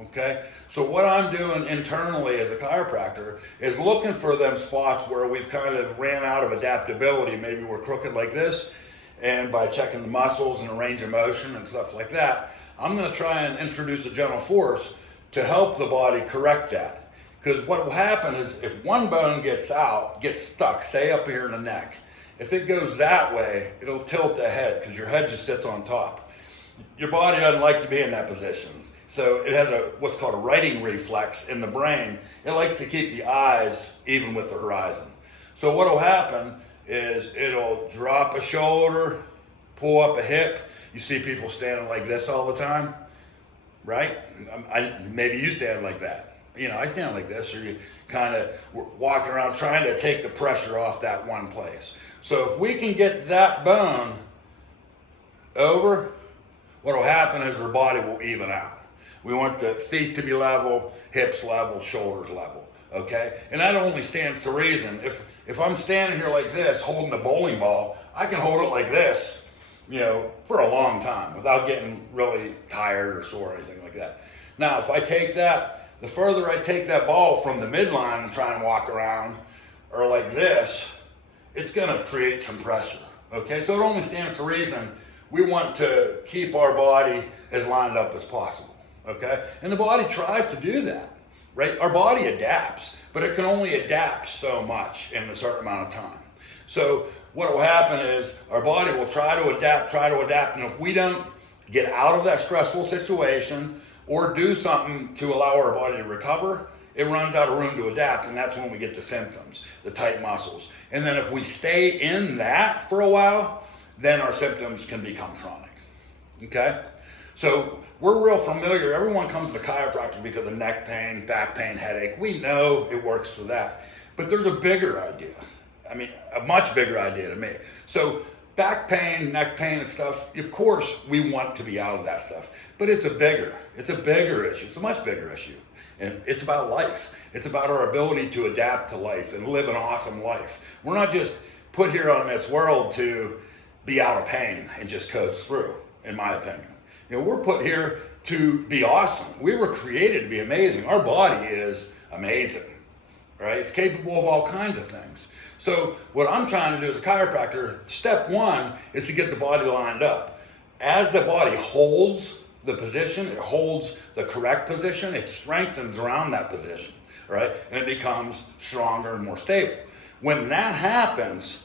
Okay, so what I'm doing internally as a chiropractor is looking for them spots where we've kind of ran out of adaptability. Maybe we're crooked like this, and by checking the muscles and the range of motion and stuff like that, I'm going to try and introduce a gentle force to help the body correct that. Because what will happen is if one bone gets stuck, say up here in the neck, if it goes that way, it'll tilt the head because your head just sits on top. Your body doesn't like to be in that position. So it has what's called a righting reflex in the brain. It likes to keep the eyes even with the horizon. So what will happen is it'll drop a shoulder, pull up a hip. You see people standing like this all the time, right? Maybe you stand like that. You know, I stand like this, or you kind of walking around trying to take the pressure off that one place. So if we can get that bone over, what will happen is our body will even out. We want the feet to be level, hips level, shoulders level, okay? And that only stands to reason. If I'm standing here like this, holding a bowling ball, I can hold it like this, you know, for a long time without getting really tired or sore or anything like that. Now, if I take that, the further I take that ball from the midline and try and walk around, or like this, it's gonna create some pressure, okay? So it only stands to reason we want to keep our body as lined up as possible. Okay, and the body tries to do that, right? Our body adapts, but it can only adapt so much in a certain amount of time. So what will happen is our body will try to adapt, and if we don't get out of that stressful situation or do something to allow our body to recover, it runs out of room to adapt, and that's when we get the symptoms, the tight muscles. And then if we stay in that for a while, then our symptoms can become chronic, okay? So we're real familiar. Everyone comes to chiropractic because of neck pain, back pain, headache. We know it works for that. But there's a bigger idea. I mean, a much bigger idea to me. So back pain, neck pain and stuff, of course, we want to be out of that stuff. But it's a bigger issue. It's a much bigger issue. And it's about life. It's about our ability to adapt to life and live an awesome life. We're not just put here on this world to be out of pain and just coast through, in my opinion. You know, we're put here to be awesome. We were created to be amazing. Our body is amazing, right? It's capable of all kinds of things. So what I'm trying to do as a chiropractor, step one is to get the body lined up. As the body holds the position, it holds the correct position, it strengthens around that position, right? And it becomes stronger and more stable. When that happens,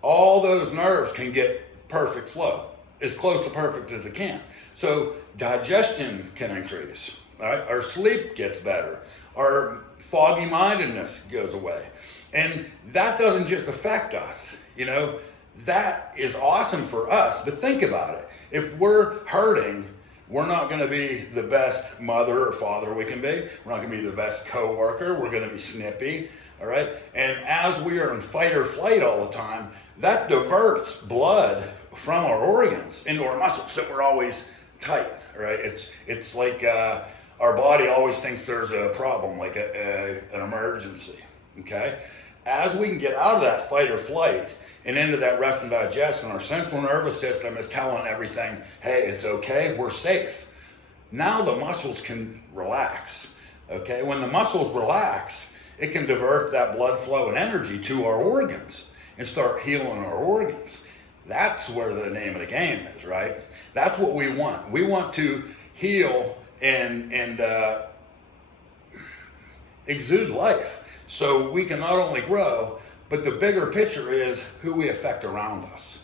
all those nerves can get perfect flow, as close to perfect as it can. So digestion can increase, right? Our sleep gets better. Our foggy mindedness goes away. And that doesn't just affect us, you know, that is awesome for us. But think about it. If we're hurting, we're not going to be the best mother or father we can be. We're not going to be the best coworker. We're going to be snippy, all right? And as we are in fight or flight all the time, that diverts blood from our organs into our muscles, so we're always tight, right? It's like our body always thinks there's a problem, like an emergency, okay? As we can get out of that fight or flight and into that rest and digest, and our central nervous system is telling everything, hey, it's okay, we're safe. Now the muscles can relax, okay? When the muscles relax, it can divert that blood flow and energy to our organs and start healing our organs. That's where the name of the game is, right? That's what we want. We want to heal and exude life so we can not only grow, but the bigger picture is who we affect around us,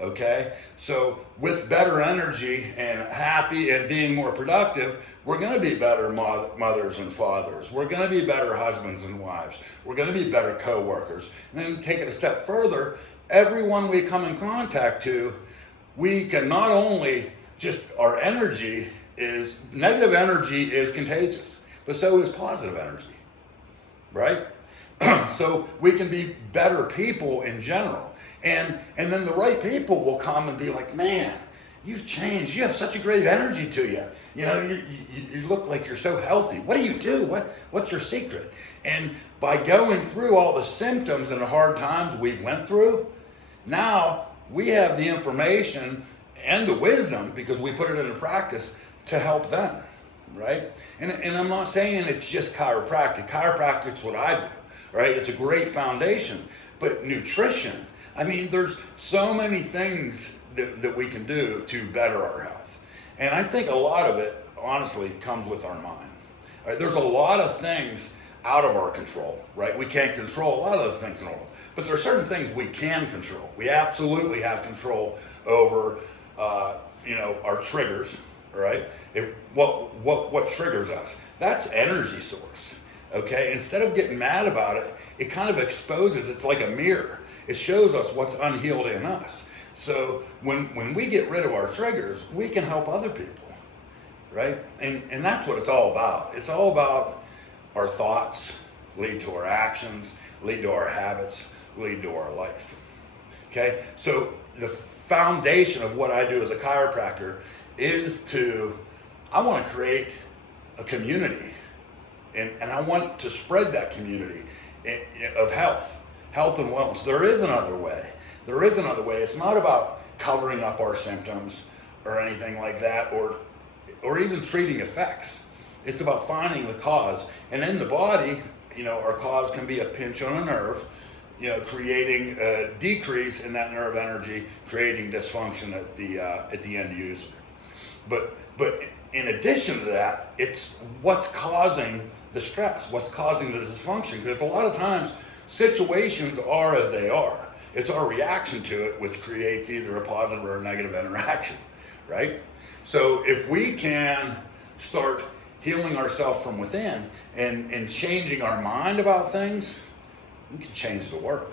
okay? So with better energy and happy and being more productive, we're gonna be better mothers and fathers. We're gonna be better husbands and wives. We're gonna be better co-workers. And then take it a step further, everyone we come in contact to, we can not only just, our energy is, negative energy is contagious, but so is positive energy, right? So we can be better people in general. And then the right people will come and be like, man, you've changed. You have such a great energy to you. You know, you look like you're so healthy. What do you do? What's your secret? And by going through all the symptoms and the hard times we've went through, now we have the information and the wisdom, because we put it into practice, to help them. right? And I'm not saying it's just chiropractic. Chiropractic's what I do, right? It's a great foundation. But nutrition, I mean, there's so many things that we can do to better our health. And I think a lot of it, honestly, comes with our mind. Right? There's a lot of things out of our control, right? We can't control a lot of the things in the world. But there are certain things we can control. We absolutely have control over, our triggers, right? What triggers us? That's energy source, okay? Instead of getting mad about it, it kind of exposes, it's like a mirror. It shows us what's unhealed in us. So when we get rid of our triggers, we can help other people, right? And that's what it's all about. It's all about our thoughts lead to our actions, lead to our habits, lead to our life. Okay? So the foundation of what I do as a chiropractor is I want to create a community. And I want to spread that community of health and wellness. There is another way. There is another way. It's not about covering up our symptoms or anything like that, or even treating effects. It's about finding the cause. And in the body, our cause can be a pinch on a nerve, creating a decrease in that nerve energy, creating dysfunction at the end user. But in addition to that, it's what's causing the stress, what's causing the dysfunction. Because a lot of times, situations are as they are. It's our reaction to it which creates either a positive or a negative interaction, right? So if we can start healing ourselves from within and changing our mind about things, we can change the world.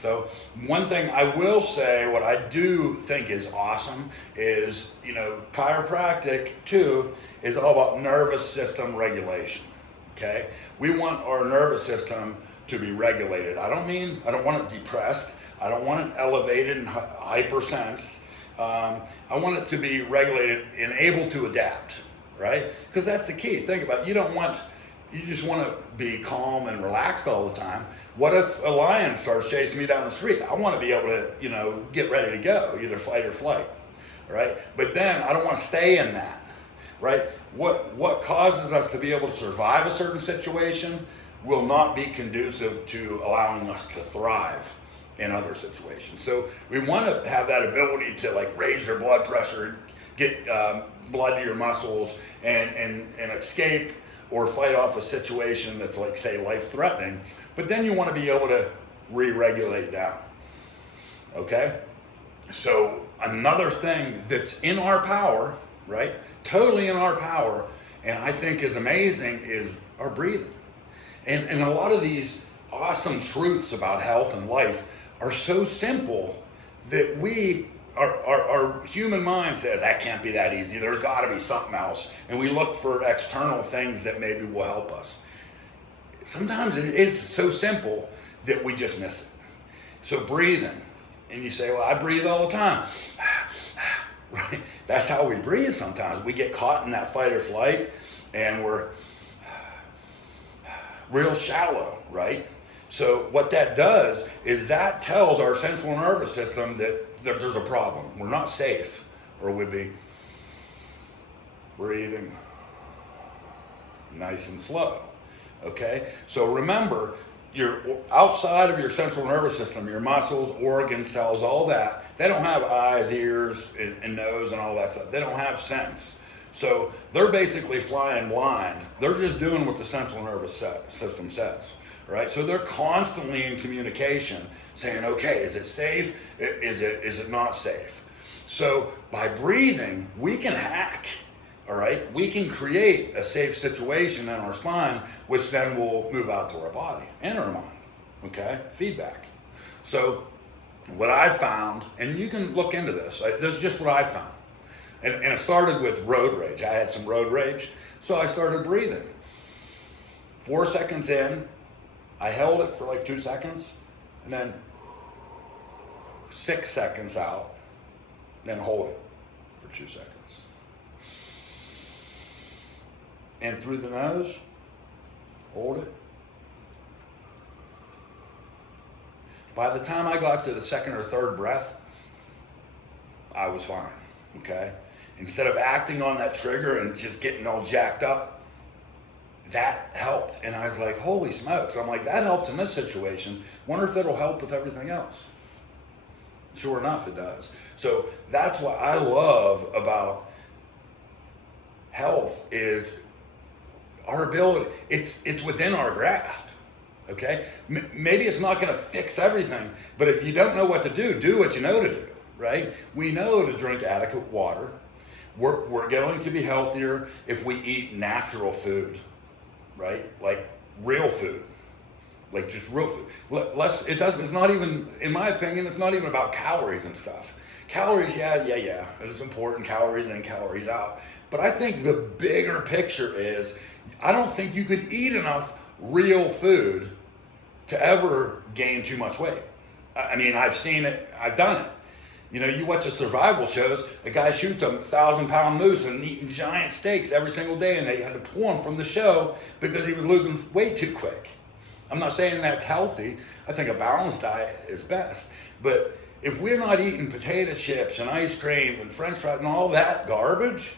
So one thing I will say, what I do think is awesome is, chiropractic too is all about nervous system regulation, okay? We want our nervous system to be regulated. I don't want it depressed. I don't want it elevated and hypersensed. I want it to be regulated and able to adapt, right? Because that's the key. Think about it. You just want to be calm and relaxed all the time. What if a lion starts chasing me down the street? I want to be able to, get ready to go, either fight or flight, right? But then I don't want to stay in that, right? What causes us to be able to survive a certain situation will not be conducive to allowing us to thrive in other situations. So we want to have that ability to raise your blood pressure, get blood to your muscles, and escape or fight off a situation that's say life-threatening. But then you want to be able to re-regulate down. Okay? So another thing that's in our power, right? Totally in our power, and I think is amazing, is our breathing. And a lot of these awesome truths about health and life are so simple that our human mind says, that can't be that easy. There's got to be something else. And we look for external things that maybe will help us. Sometimes it is so simple that we just miss it. So breathing. And you say, well, I breathe all the time. Right? That's how we breathe sometimes. We get caught in that fight or flight, and we're real shallow, right? So what that does is that tells our central nervous system that there's a problem. We're not safe, or we'd be breathing nice and slow, okay? So remember, you're outside of your central nervous system, your muscles, organs, cells, all that, they don't have eyes, ears, and nose and all that stuff. They don't have sense. So they're basically flying blind. They're just doing what the central nervous system says, right? So they're constantly in communication saying, okay, is it safe? Is it not safe? So by breathing, we can hack, all right? We can create a safe situation in our spine, which then will move out to our body and our mind, okay? Feedback. So what I found, and you can look into this, this is just what I found. And it started with road rage. I had some road rage, so I started breathing. 4 seconds in, I held it for 2 seconds, and then 6 seconds out, and then hold it for 2 seconds. And through the nose, hold it. By the time I got to the second or third breath, I was fine, okay? instead of acting on that trigger and just getting all jacked up, that helped. And I was like, holy smokes. I'm like, that helps in this situation. Wonder if it'll help with everything else. Sure enough, it does. So that's what I love about health is our ability. It's within our grasp. Okay? Maybe it's not going to fix everything, but if you don't know what to do what you know to do, right? We know to drink adequate water. We're going to be healthier if we eat natural food, right? Like real food. Like just real food. It's not even, in my opinion, it's not even about calories and stuff. Calories, yeah, it's important, calories in, calories out. But I think the bigger picture is, I don't think you could eat enough real food to ever gain too much weight. I mean, I've seen it, I've done it. You know, you watch the survival shows, a guy shoots a 1,000-pound moose and eating giant steaks every single day, and they had to pull him from the show because he was losing weight too quick. I'm not saying that's healthy. I think a balanced diet is best. But if we're not eating potato chips and ice cream and french fries and all that garbage,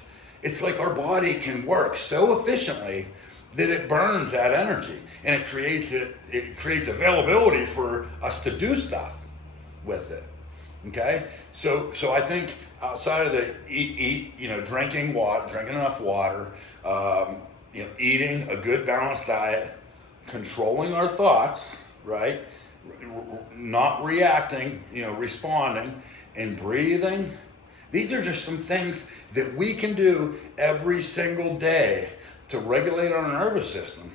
it's like our body can work so efficiently that it burns that energy, and it creates availability for us to do stuff with it. Okay, so I think outside of the drinking enough water, eating a good balanced diet, controlling our thoughts, right, not reacting, responding, and breathing. These are just some things that we can do every single day to regulate our nervous system.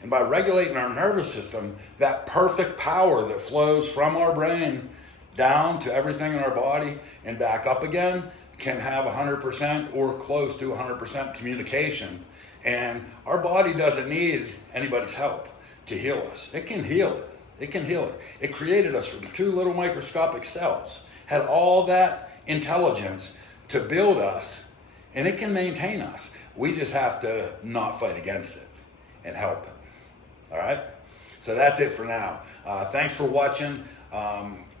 And by regulating our nervous system, that perfect power that flows from our brain down to everything in our body and back up again can have 100% or close to 100% communication. And our body doesn't need anybody's help to heal us. It can heal it. It can heal it. It created us from 2 little microscopic cells, had all that intelligence to build us, and it can maintain us. We just have to not fight against it and help it. All right? So that's it for now. Thanks for watching.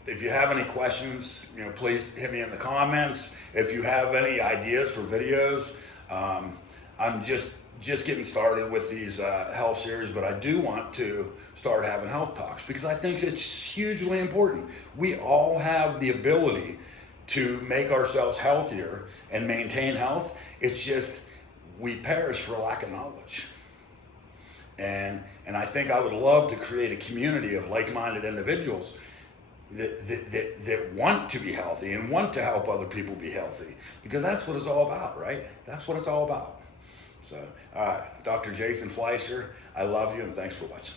If you have any questions, please hit me in the comments. If you have any ideas for videos, I'm just getting started with these health series, but I do want to start having health talks because I think it's hugely important. We all have the ability to make ourselves healthier and maintain health. It's just we perish for lack of knowledge. And I think I would love to create a community of like-minded individuals that want to be healthy and want to help other people be healthy, because that's what it's all about, right? That's what it's all about. So, all right, Dr. Jason Fleischer, I love you and thanks for watching.